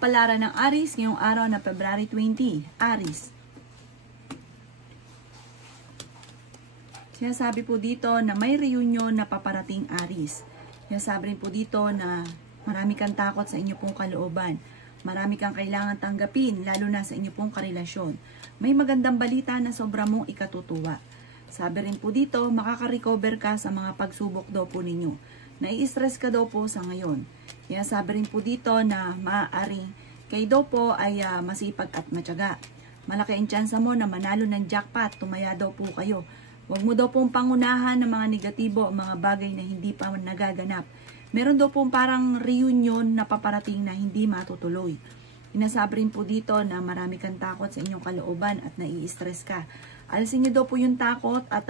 Kapalaran ng Aries ngayong araw na February 20. Aries. Sinasabi po dito na may reunion na paparating, Aries. Sinasabi rin po dito na marami kang takot sa inyo pong kalooban. Marami kang kailangan tanggapin, lalo na sa inyo pong karelasyon. May magandang balita na sobra mong ikatutuwa. Sabi rin po dito, makaka-recover ka sa mga pagsubok daw po ninyo. Nai-stress ka daw po sa ngayon. Kaya sabi rin po dito na maaaring kayo daw po ay masipag at matyaga. Malaki ang tsansa mo na manalo ng jackpot, tumaya daw po kayo. Huwag mo daw pong pangunahan ng mga negatibo, mga bagay na hindi pa nagaganap. Meron daw pong parang reunion na paparating na hindi matutuloy. Inasabi rin po dito na marami kang takot sa inyong kalooban at nai-stress ka. Alisin niyo daw po yung takot at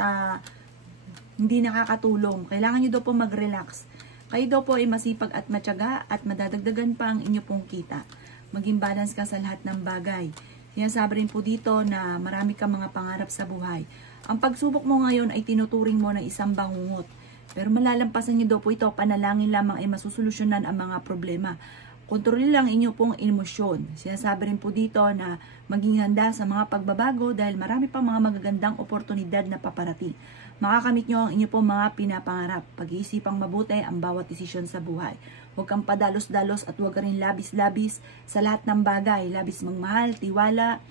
hindi nakakatulong. Kailangan niyo daw po mag-relax. Kayo daw po ay masipag at matyaga at madadagdagan pa ang inyo pong kita. Maging balance ka sa lahat ng bagay. Sinasabi rin po dito na marami kang mga pangarap sa buhay. Ang pagsubok mo ngayon ay tinuturing mo ng isang bangungot. Pero malalampasan niyo daw po ito, panalangin lamang ay masusolusyonan ang mga problema. Kontrolin lang inyo pong emosyon. Sinasabi rin po dito na maging handa sa mga pagbabago dahil marami pang mga magagandang oportunidad na paparating. Makakamit nyo ang inyo pong mga pinapangarap. Pag-iisipang mabuti ang bawat desisyon sa buhay. Huwag kang padalos-dalos at huwag ka rin labis-labis sa lahat ng bagay. Labis magmahal, tiwala.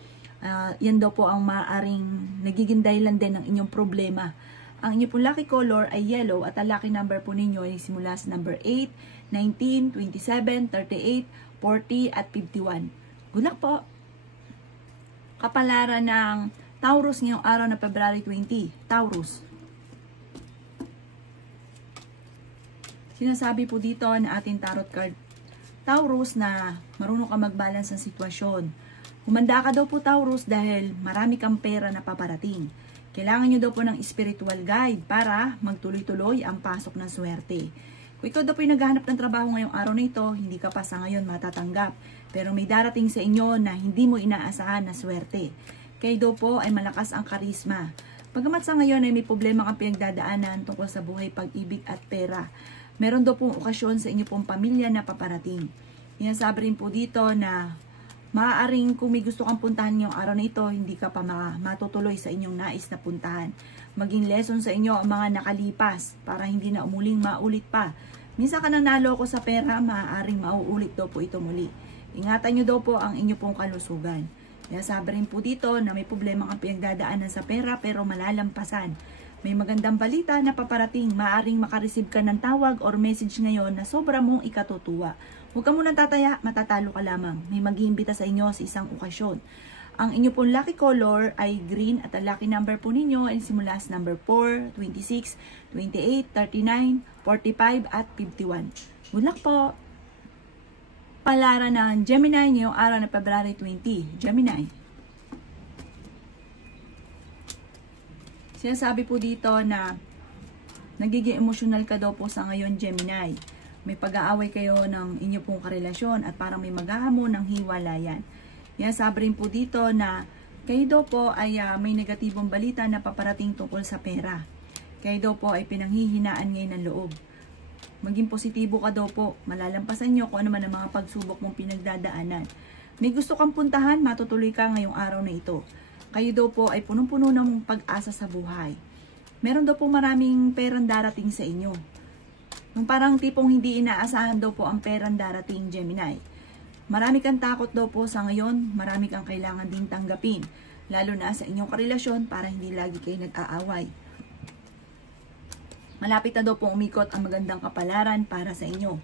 Yan daw po ang maaaring nagiging dahilan din ng inyong problema. Ang inyong pong lucky color ay yellow at ang lucky number po ninyo ay simula sa number 8, 19, 27, 38, 40 at 51. Good luck po! Kapalaran ng Taurus ngayong araw na February 20. Taurus. Sinasabi po dito na ating tarot card, Taurus, na marunong ka mag-balance ng sitwasyon. Humanda ka daw po, Taurus, dahil marami kang pera na paparating. Kailangan nyo daw po ng spiritual guide para magtuloy-tuloy ang pasok ng swerte. Kung ikaw daw po yung naghahanap ng trabaho ngayong araw na ito, hindi ka pa sa ngayon matatanggap. Pero may darating sa inyo na hindi mo inaasahan na swerte. Kayo daw po ay malakas ang karisma. Pagamat sa ngayon ay may problema kang pinagdadaanan tungkol sa buhay, pag-ibig at pera. Meron daw pong okasyon sa inyo pong pamilya na paparating. Sinasabi rin po dito na maaaring kung may gusto kang puntahan ngayong araw na ito, hindi ka pa matutuloy sa inyong nais na puntahan. Maging lesson sa inyo ang mga nakalipas para hindi na umuling maulit pa. Minsan ka nang naloko sa pera, maaaring mauulit daw po ito muli. Ingatan nyo daw po ang inyo pong kalusugan. Sinasabi rin po dito na may problema kang pinagdadaanan sa pera pero malalampasan. May magandang balita na paparating, maaaring makareceive ka ng tawag or message ngayon na sobra mong ikatutuwa. Huwag ka munang tataya, matatalo ka lamang. May mag-iimbita sa inyo sa isang okasyon. Ang inyo pong lucky color ay green at ang lucky number po ninyo ay simula sa number 4, 26, 28, 39, 45 at 51. Good luck po! Palaran ng Gemini ngayong araw na February 20. Gemini. Sinasabi po dito na nagiging emotional ka daw po sa ngayon, Gemini. May pag-aaway kayo ng inyo pong karelasyon at parang may maghahamon ng hiwalayan. Sinasabi rin po dito na kayo daw po ay may negatibong balita na paparating tungkol sa pera. Kayo daw po ay pinanghihinaan ngayon ng loob. Maging positibo ka daw po. Malalampasan nyo kung ano man ang mga pagsubok mong pinagdadaanan. May gusto kang puntahan, matutuloy ka ngayong araw na ito. Kayo daw po ay punong-puno ng pag-asa sa buhay. Meron daw po maraming perang darating sa inyo. Yung parang tipong hindi inaasahan daw po ang perang darating, Gemini. Marami kang takot daw po sa ngayon, marami kang kailangan din tanggapin. Lalo na sa inyong karelasyon para hindi lagi kayo nag-aaway. Malapit na daw po umikot ang magandang kapalaran para sa inyo.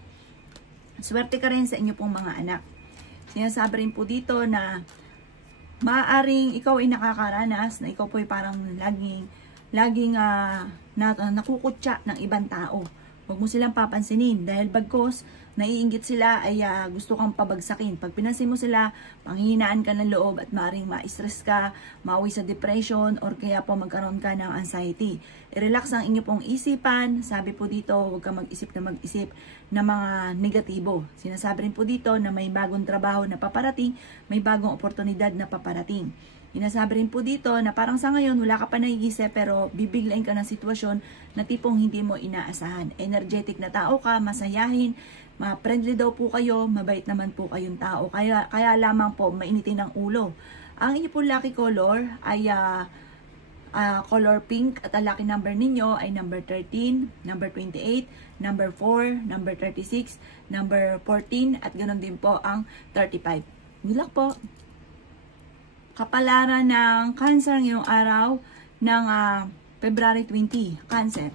Swerte ka rin sa inyo pong mga anak. Sinasabi rin po dito na maaaring ikaw ay nakakaranas na ikaw po ay parang laging nakukutya ng ibang tao. Huwag mo silang papansinin dahil bagkos naiinggit sila ay gusto kang pabagsakin. Pag pinansin mo sila, panghihinaan ka ng loob at maaaring ma-stress ka, mauwi sa depression or kaya po magkaroon ka ng anxiety. I-relax ang inyo pong isipan. Sabi po dito, huwag kang mag-isip na mga negatibo. Sinasabi rin po dito na may bagong trabaho na paparating, may bagong oportunidad na paparating. Inasabi rin po dito na parang sa ngayon wala ka pa naiisip pero bibiglain ka ng sitwasyon na tipong hindi mo inaasahan. Energetic na tao ka, masayahin, Ma-friendly daw po kayo, mabait naman po kayong tao. Kaya lamang po mainitin ang ulo. Ang inyo po lucky color ay color pink at ang lucky number ninyo ay number 13, number 28, number 4, number 36, number 14 at ganoon din po ang 35. Good luck po! Kapalaran ng Cancer ngayong araw ng February 20, Cancer.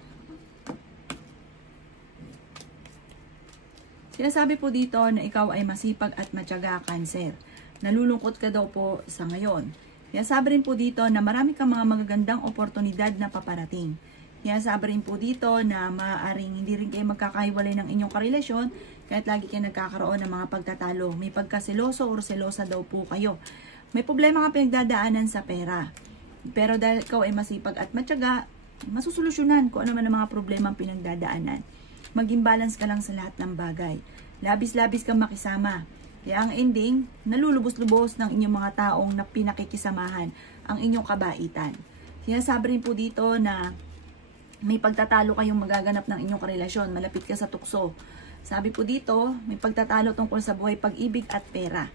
Sinasabi po dito na ikaw ay masipag at matyaga, Cancer. Nalulungkot ka daw po sa ngayon. Sinasabi rin po dito na marami kang mga magagandang oportunidad na paparating. Sinasabi rin po dito na maaaring hindi rin kayo magkakahiwalay ng inyong karelasyon kahit lagi kayo nagkakaroon ng mga pagtatalo. May pagkaseloso o selosa daw po kayo. May problema ka pinagdadaanan sa pera. Pero dahil ikaw ay masipag at matyaga, masusolusyonan kung ano man ang mga problema ang pinagdadaanan. Maging balance ka lang sa lahat ng bagay. Labis-labis kang makisama. Kaya ang ending, nalulubos-lubos ng inyong mga taong na pinakikisamahan ang inyong kabaitan. Sinasabi rin po dito na may pagtatalo kayong magaganap ng inyong karelasyon. Malapit ka sa tukso. Sabi po dito, may pagtatalo tungkol sa buhay, pag-ibig at pera.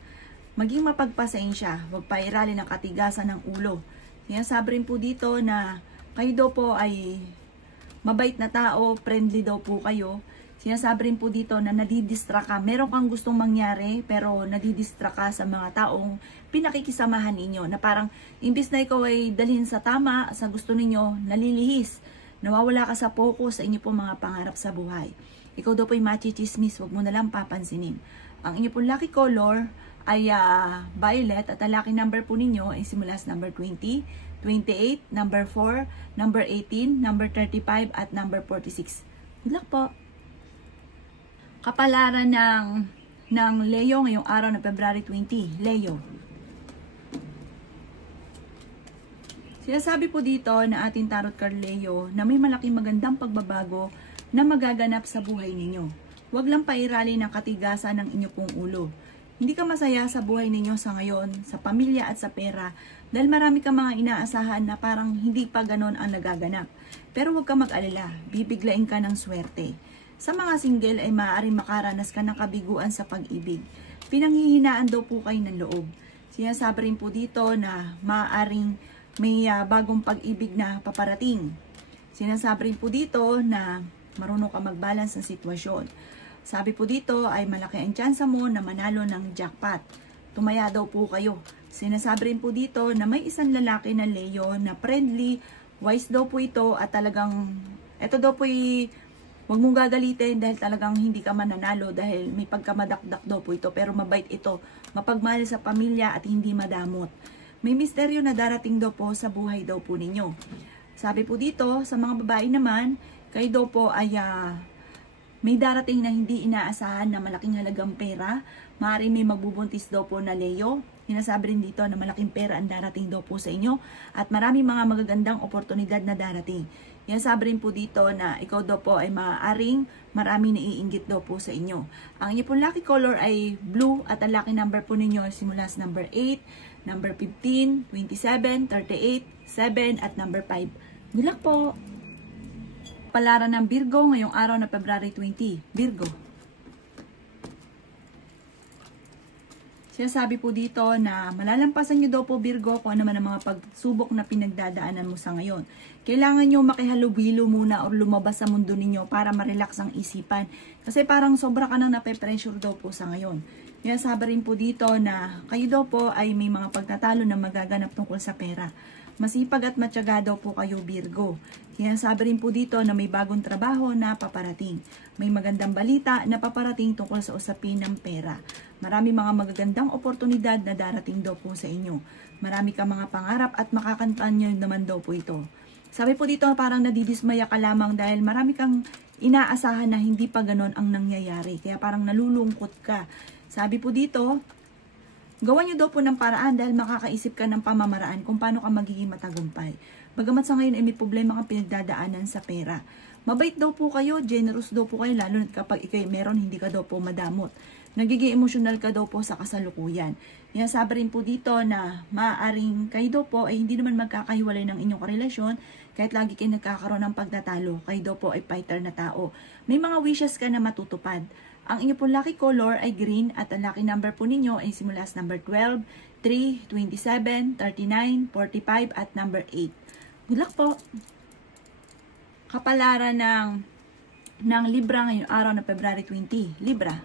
Maging mapagpasensya, huwag pairali ng katigasan ng ulo. Sinasabi rin po dito na kayo daw po ay mabait na tao, friendly daw po kayo. Sinasabi rin po dito na nadidistract ka. Meron kang gustong mangyari pero nadidistract ka sa mga taong pinakikisamahan ninyo. Na parang imbis na ikaw ay dalhin sa tama, sa gusto ninyo, nalilihis. Nawawala ka sa focus sa inyo po mga pangarap sa buhay. Ikaw daw po ay machichismis, huwag mo na lang papansinin. Ang inyo po lucky color ay violet at ang lucky number po ninyo ay simula sa number 20, 28, number 4, number 18, number 35 at number 46. Good luck po! Kapalaran ng Leo ngayong araw ng February 20. Leo. Sinasabi po dito na ating tarot card Leo na may malaking magandang pagbabago na magaganap sa buhay ninyo. Huwag lang pairali ng katigasan ng inyo pong ulo. Hindi ka masaya sa buhay ninyo sa ngayon, sa pamilya at sa pera dahil marami kang mga inaasahan na parang hindi pa ganon ang nagaganap. Pero huwag ka mag-alala, bibiglain ka ng swerte. Sa mga single ay maaaring makaranas ka ng kabiguan sa pag-ibig. Pinanghihinaan daw po kayo ng loob. Sinasabi rin po dito na maaaring may bagong pag-ibig na paparating. Sinasabi rin po dito na marunong ka mag-balance ng sitwasyon. Sabi po dito ay malaki ang tsansa mo na manalo ng jackpot. Tumaya daw po kayo. Sinasabi rin po dito na may isang lalaki na Leo na friendly, wise daw po ito at talagang, ito daw po huwag mong gagalitin dahil talagang hindi ka mananalo dahil may pagkamadakdak daw po ito. Pero mabait ito, mapagmahal sa pamilya at hindi madamot. May misteryo na darating daw po sa buhay daw po ninyo. Sabi po dito, sa mga babae naman, kayo daw po ay may darating na hindi inaasahan na malaking halagang pera. Maaaring may magbubuntis daw po na Leo. Sinasabi rin dito na malaking pera ang darating daw po sa inyo at maraming mga magagandang oportunidad na darating. Sinasabi rin po dito na ikaw daw po ay maaaring maraming naiinggit daw po sa inyo. Ang inyo pong lucky color ay blue at ang lucky number po ninyo ay simula sa number 8, number 15, 27, 38, 7 at number 5. Good luck po! Palaran ng Virgo ngayong araw na February 20. Virgo. Sinasabi po dito na malalampasan nyo daw po Virgo kung ano man ang mga pagsubok na pinagdadaanan mo sa ngayon. Kailangan nyo makihalubilo muna o lumabas sa mundo ninyo para ma-relax ang isipan. Kasi parang sobra ka nang nape-pressure daw po sa ngayon. Sinasabi rin po dito na kayo daw po ay may mga pagtatalo na magaganap tungkol sa pera. Masipag at matyaga daw po kayo Virgo. Sinasabi rin po dito na may bagong trabaho na paparating. May magandang balita na paparating tungkol sa usapin ng pera. Marami mga magagandang oportunidad na darating daw po sa inyo. Marami kang mga pangarap at makakantaan nyo naman daw po ito. Sabi po dito parang nadidismaya ka lamang dahil marami kang inaasahan na hindi pa ganon ang nangyayari. Kaya parang nalulungkot ka. Sabi po dito, gawan nyo daw po ng paraan dahil makakaisip ka ng pamamaraan kung paano ka magiging matagumpay. Bagamat sa ngayon ay may problema kang pinagdadaanan sa pera. Mabait daw po kayo, generous daw po kayo, lalo na kapag ikay meron, hindi ka daw po madamot. Nagiging emosyonal ka daw po sa kasalukuyan. Sinasabi rin po dito na maaaring kayo daw po ay hindi naman magkakahiwalay ng inyong karelasyon kahit lagi kayo nagkakaroon ng pagtatalo. Kayo daw po ay fighter na tao. May mga wishes ka na matutupad. Ang inyo pong lucky color ay green at ang lucky number po ninyo ay simula sa number 12, 3, 27, 39, 45 at number 8. Good luck po! Kapalaran ng Libra ngayong araw na February 20. Libra.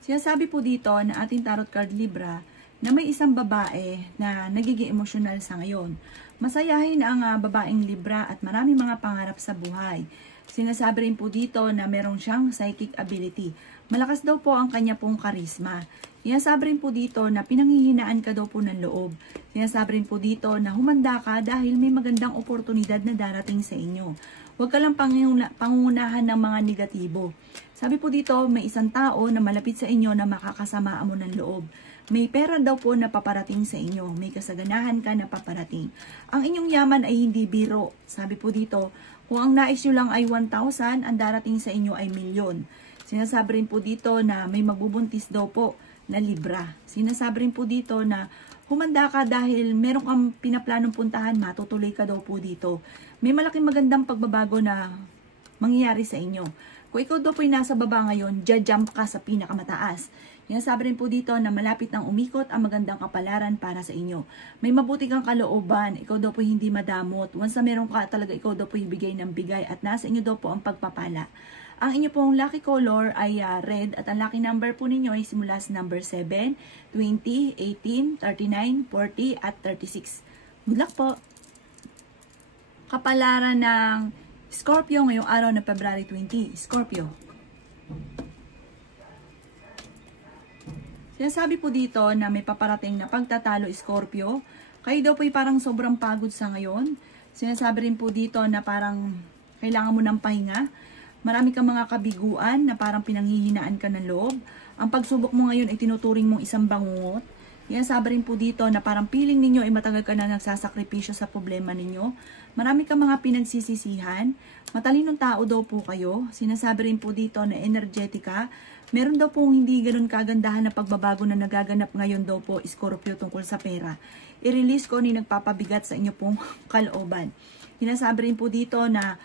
Sinasabi po dito na ating tarot card Libra na may isang babae na nagiging emosyonal sa ngayon. Masayahin ang babaeng Libra at maraming mga pangarap sa buhay. Sinasabi rin po dito na meron siyang psychic ability. Malakas daw po ang kanya pong karisma. Sinasabi rin po dito na pinanghihinaan ka daw po ng loob. Sinasabi rin po dito na humanda ka dahil may magandang oportunidad na darating sa inyo. Huwag ka lang pangungunahan ng mga negatibo. Sabi po dito, may isang tao na malapit sa inyo na makakasamaan mo ng loob. May pera daw po na paparating sa inyo. May kasaganahan ka na paparating. Ang inyong yaman ay hindi biro. Sabi po dito, kung ang nais nyo lang ay 1,000, ang darating sa inyo ay milyon. Sinasabi rin po dito na may magbubuntis daw po na Libra. Sinasabi rin po dito na humanda ka dahil meron kang pinaplanong puntahan, matutuloy ka daw po dito. May malaking magandang pagbabago na mangyayari sa inyo. Kung ikaw daw po ay nasa baba ngayon, jump ka sa pinakamataas. Sinasabi rin po dito na malapit nang umikot ang magandang kapalaran para sa inyo. May mabuti kang kalooban, ikaw daw po hindi madamot. Once na meron ka talaga, ikaw daw po ibigay ng bigay at nasa inyo daw po ang pagpapala. Ang inyo pong lucky color ay red at ang lucky number po ninyo ay simula sa number 7, 20, 18, 39, 40 at 36. Good luck po! Kapalaran ng Scorpio ngayong araw na February 20. Scorpio. Sinasabi po dito na may paparating na pagtatalo Scorpio. Kayo daw po ay parang sobrang pagod sa ngayon. Sinasabi rin po dito na parang kailangan mo ng pahinga. Marami kang mga kabiguan na parang pinanghihinaan ka ng loob. Ang pagsubok mo ngayon ay tinuturing mong isang bangungot. Sinasabi rin po dito na parang feeling ninyo ay matagal ka na nagsasakripisyo sa problema ninyo. Marami kang mga pinagsisisihan. Matalinong tao daw po kayo. Sinasabi rin po dito na energetika. Meron daw pong hindi ganun kagandahan na pagbabago na nagaganap ngayon daw po Scorpio tungkol sa pera. I-release ko ni nagpapabigat sa inyo pong kalooban. Sinasabi rin po dito na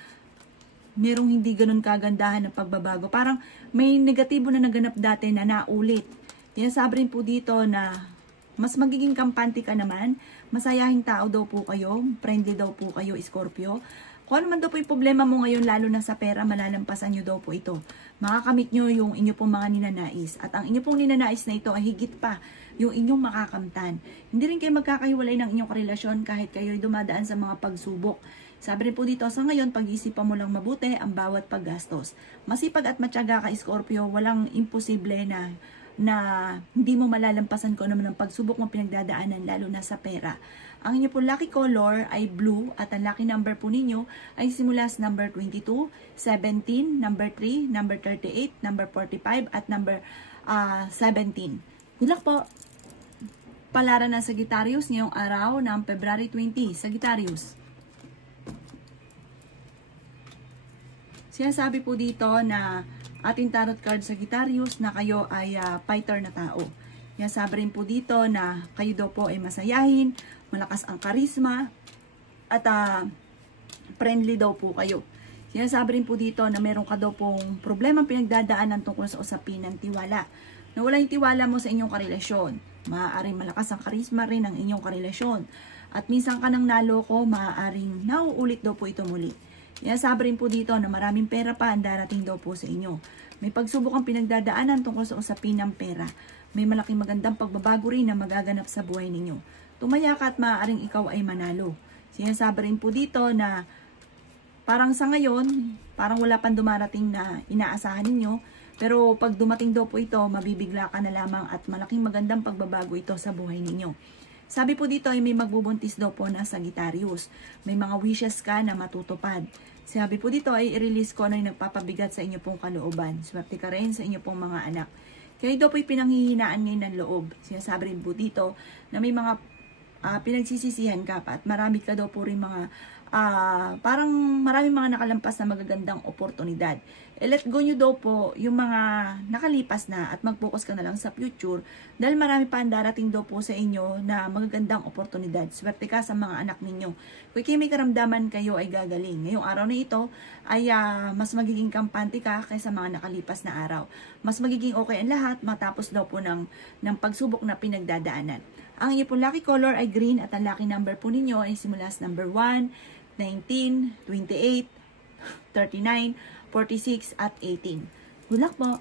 merong hindi ganun kagandahan na pagbabago. Parang may negatibo na naganap dati na naulit. Sinasabi rin po dito na mas magiging kampante ka naman. Masayahing tao daw po kayo. Friendly daw po kayo Scorpio. Kung ano man daw po yung problema mo ngayon, lalo na sa pera, malalampasan nyo daw po ito. Makakamit nyo yung inyo pong mga ninanais. At ang inyo pong ninanais na ito ay higit pa yung inyong makakamtan. Hindi rin kayo magkakahiwalay ng inyong karelasyon kahit kayo'y dumadaan sa mga pagsubok. Sabi rin po dito, sa ngayon, pag-isipan mo lang mabuti ang bawat paggastos. Masipag at matyaga ka, Scorpio, walang imposible na hindi mo malalampasan ko naman ang pagsubok mo pinagdadaanan, lalo na sa pera. Ang inyo po lucky color ay blue at ang lucky number po ninyo ay simula sa number 22, 17, number 3, number 38, number 45 at number 17. Good luck po! Palaran ng Sagittarius ngayong araw ng February 20. Sagittarius. Sinasabi po dito na ating tarot card Sagittarius na kayo ay fighter na tao. Sinasabi rin po dito na kayo daw po ay masayahin, malakas ang karisma, at friendly daw po kayo. Sinasabi rin po dito na meron ka daw pong problema pinagdadaanan tungkol sa usapin ng tiwala. Nawala yung tiwala mo sa inyong karelasyon. Maaaring malakas ang karisma rin ng inyong karelasyon. At minsan ka nang naloko, maaaring nauulit daw po ito muli. Sinasabi rin po dito na maraming pera pa ang darating daw po sa inyo. May pagsubok ang pinagdadaanan tungkol sa usapin ng pera. May malaking magandang pagbabago rin na magaganap sa buhay ninyo. Tumaya ka at maaaring ikaw ay manalo. Sinasabi rin po dito na parang sa ngayon, parang wala pang dumarating na inaasahan ninyo. Pero pag dumating daw po ito, mabibigla ka na lamang at malaking magandang pagbabago ito sa buhay ninyo. Sabi po dito ay may magbubuntis daw po na Sagittarius. May mga wishes ka na matutupad. Sabi po dito ay i-release ko na yung nagpapabigat sa inyo pong kalooban. Swerte ka rin sa inyo pong mga anak. Kaya daw po ay pinanghihinaan ngayon ng loob. Sinasabi rin po dito na may mga pinagsisisihan ka pa at marami ka daw po rin mga parang maraming mga nakalampas na magagandang oportunidad. Let go nyo daw po yung mga nakalipas na at mag-focus ka na lang sa future dahil marami pa ang darating daw po sa inyo na magagandang oportunidad. Swerte ka sa mga anak ninyo. Kung may karamdaman kayo ay gagaling. Ngayong araw na ito ay mas magiging kampante ka kaysa mga nakalipas na araw. Mas magiging okay ang lahat matapos daw po ng pagsubok na pinagdadaanan. Ang inyo pong lucky color ay green at ang lucky number po ninyo ay simula sa number 1, 19, 28, 39, 46, at 18. Good luck po!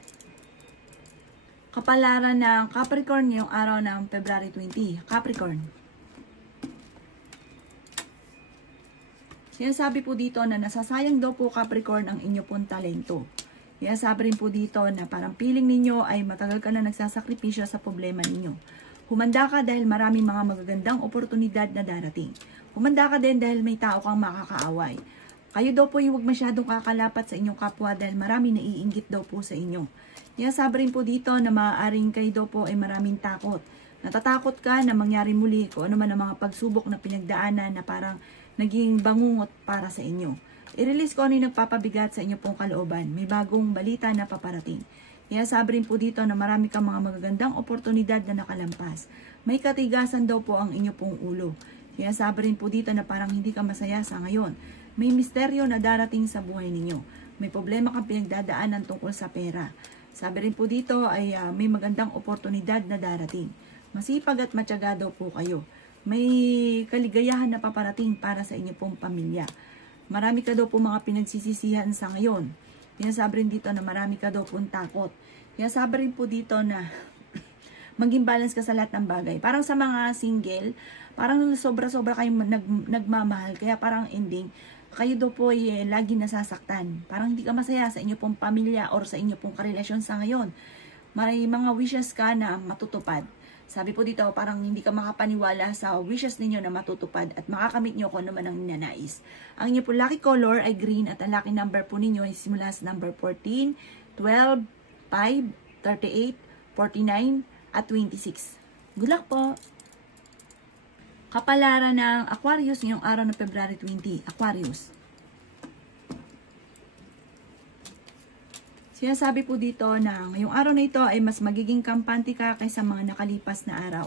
Kapalaran ng Capricorn ngayong araw ng February 20. Capricorn. Sinasabi po dito na nasasayang daw po Capricorn ang inyo pong talento. Sinasabi rin po dito na parang feeling ninyo ay matagal ka na nagsasakripisyo sa problema ninyo. Humanda ka dahil maraming mga magagandang oportunidad na darating. Humanda ka din dahil may tao kang makakaaway. Kayo daw po huwag masyadong kakalapat sa inyong kapwa dahil marami naiinggit daw po sa inyo. Sabi rin po dito na maaaring kayo daw po ay maraming takot. Natatakot ka na mangyari muli kung ano man ang mga pagsubok na pinagdaanan na parang naging bangungot para sa inyo. I-release ko ano yung nagpapabigat sa inyo pong kalooban. May bagong balita na paparating. Sabi rin po dito na marami kang mga magagandang oportunidad na nakalampas. May katigasan daw po ang inyo pong ulo. Sabi rin po dito na parang hindi ka masaya sa ngayon. May misteryo na darating sa buhay ninyo. May problema kang pinagdadaanan tungkol sa pera. Sabi rin po dito ay may magandang oportunidad na darating. Masipag at matyaga daw po kayo. May kaligayahan na paparating para sa inyo pong pamilya. Marami ka daw po mga pinagsisisihan sa ngayon. Sabi rin dito na marami ka daw pong takot. Sabi rin po dito na maging balance ka sa lahat ng bagay. Parang sa mga single, parang sobra-sobra kayong nagmamahal. Kaya parang ending, kayo daw po ay lagi nasasaktan. Parang hindi ka masaya sa inyo pong pamilya or sa inyo pong karelasyon sa ngayon. May mga wishes ka na matutupad. Sabi po dito, parang hindi ka makapaniwala sa wishes ninyo na matutupad at makakamit nyo kung ano man ang ninanais. Ang inyo po lucky color ay green at ang lucky number po ninyo ay simula sa number 14, 12, 5, 38, 49, at 26. Good luck po! Kapalaran ng Aquarius ngayong araw ng February 20. Aquarius. Sinasabi po dito na ngayong araw na ito ay mas magiging kampante ka kaysa mga nakalipas na araw.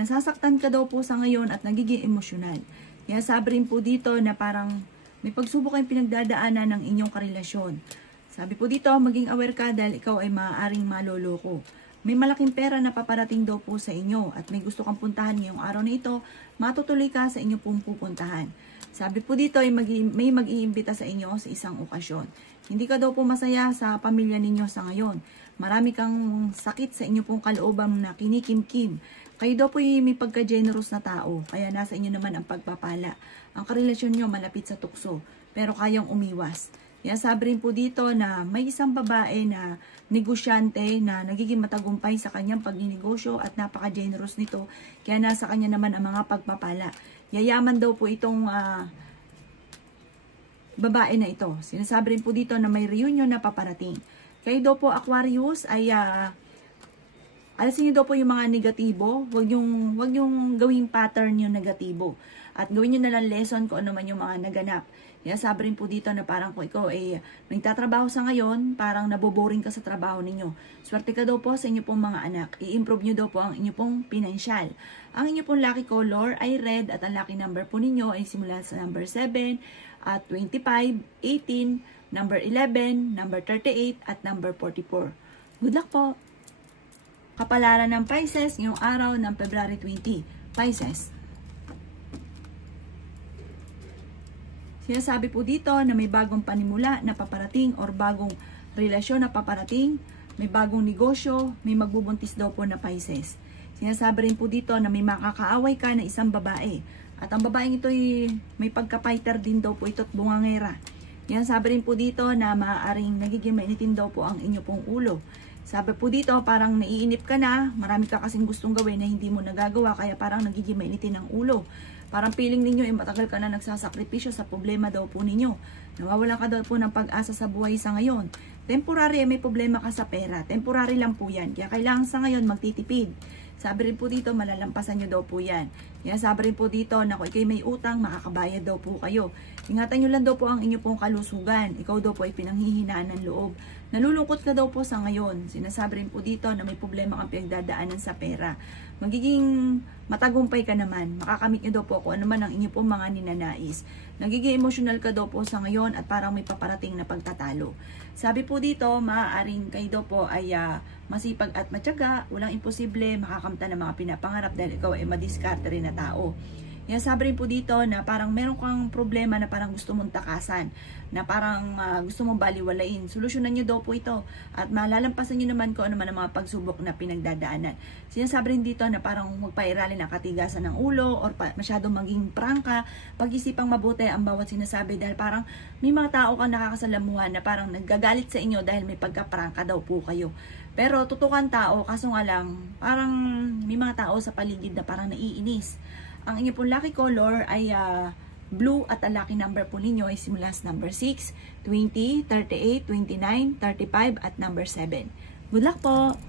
Nasasaktan ka daw po sa ngayon at nagiging emosyonal. Sinasabi rin po dito na parang may pagsubok kayong pinagdadaanan ng inyong karelasyon. Sabi po dito, maging aware ka dahil ikaw ay maaaring maloloko. May malaking pera na paparating daw po sa inyo at may gusto kang puntahan ngayong araw na ito, matutuloy ka sa inyo pong pupuntahan. Sabi po dito ay may mag-iimbita sa inyo sa isang okasyon. Hindi ka daw po masaya sa pamilya ninyo sa ngayon. Marami kang sakit sa inyo pong kalooban na kinikimkim. Kayo daw po may pagka-generous na tao, kaya nasa inyo naman ang pagpapala. Ang karelasyon nyo malapit sa tukso, pero kayang umiwas. Sabi rin po dito na may isang babae na negosyante na nagiging matagumpay sa kanyang pagninegosyo at napaka-generous nito. Kaya nasa kanya naman ang mga pagpapala. Yayaman daw po itong babae na ito. Sinasabi rin po dito na may reunion na paparating. Kayo daw po Aquarius ay alisin niyo daw po yung mga negatibo. Huwag yung gawing pattern yung negatibo. At gawin nyo na lang lesson kung ano man yung mga naganap. Sabi rin po dito na parang kung ikaw ay nagtatrabaho sa ngayon, parang naboboring ka sa trabaho ninyo. Swerte ka daw po sa inyo pong mga anak. I-improve nyo daw po ang inyo pong pinansyal. Ang inyo pong lucky color ay red at ang lucky number po ninyo ay simula sa number 7 at 25, 18, number 11, number 38 at number 44. Good luck po! Kapalaran ng Pisces ngayong araw ng February 20. Pisces. Sinasabi po dito na may bagong panimula na paparating or bagong relasyon na paparating, may bagong negosyo, may magbubuntis daw po na Pisces. Sinasabi rin po dito na may makakaaway ka na isang babae. At ang babaeng ito ay may pagka-fighter din daw po ito at bungangera. Sinasabi rin po dito na maaaring nagiging mainitin daw po ang inyo pong ulo. Sabi po dito parang naiinip ka na, marami ka kasing gustong gawin na hindi mo nagagawa kaya parang nagiging mainitin ang ulo. Parang feeling ninyo, matagal ka na nagsasakripisyo sa problema daw po ninyo. Nawawalan ka daw po ng pag-asa sa buhay sa ngayon. Temporary, may problema ka sa pera. Temporary lang po yan. Kaya kailangan sa ngayon magtitipid. Sabi rin po dito, malalampasan nyo daw po yan. Kaya sabi rin po dito, na kung ikay may utang, makakabayad daw po kayo. Ingatan nyo lang daw po ang inyo pong kalusugan. Ikaw daw po ay pinanghihinaan ng loob. Nalulungkot ka daw po sa ngayon. Sinasabi rin po dito na may problema kang pinagdadaanan sa pera. Magiging matagumpay ka naman. Makakamit nyo daw po kung ano man ang inyo pong mga ninanais. Nagiging emotional ka daw po sa ngayon at parang may paparating na pagtatalo. Sabi po dito, maaaring kayo daw po ay masipag at matyaga, walang imposible, makakamtan ng mga pinapangarap dahil ikaw ay madiskarte rin na tao. Yan, sabi rin po dito na parang meron kang problema na parang gusto mong takasan, na parang gusto mong baliwalain. Solusyonan nyo daw po ito at malalampasan nyo naman kung ano man ang mga pagsubok na pinagdadaanan. Sinasabi rin dito na parang magpairalin ang katigasan ng ulo or masyadong maging prangka, pag-isipang mabuti ang bawat sinasabi dahil parang may mga tao kang nakakasalamuhan na parang naggagalit sa inyo dahil may pagkaprangka daw po kayo. Pero tutukan tao, kaso nga lang, parang may mga tao sa paligid na parang naiinis. Ang inyo pong lucky color ay blue at ang lucky number po ninyo ay simula sa number 6, 20, 38, 29, 35 at number 7. Good luck po!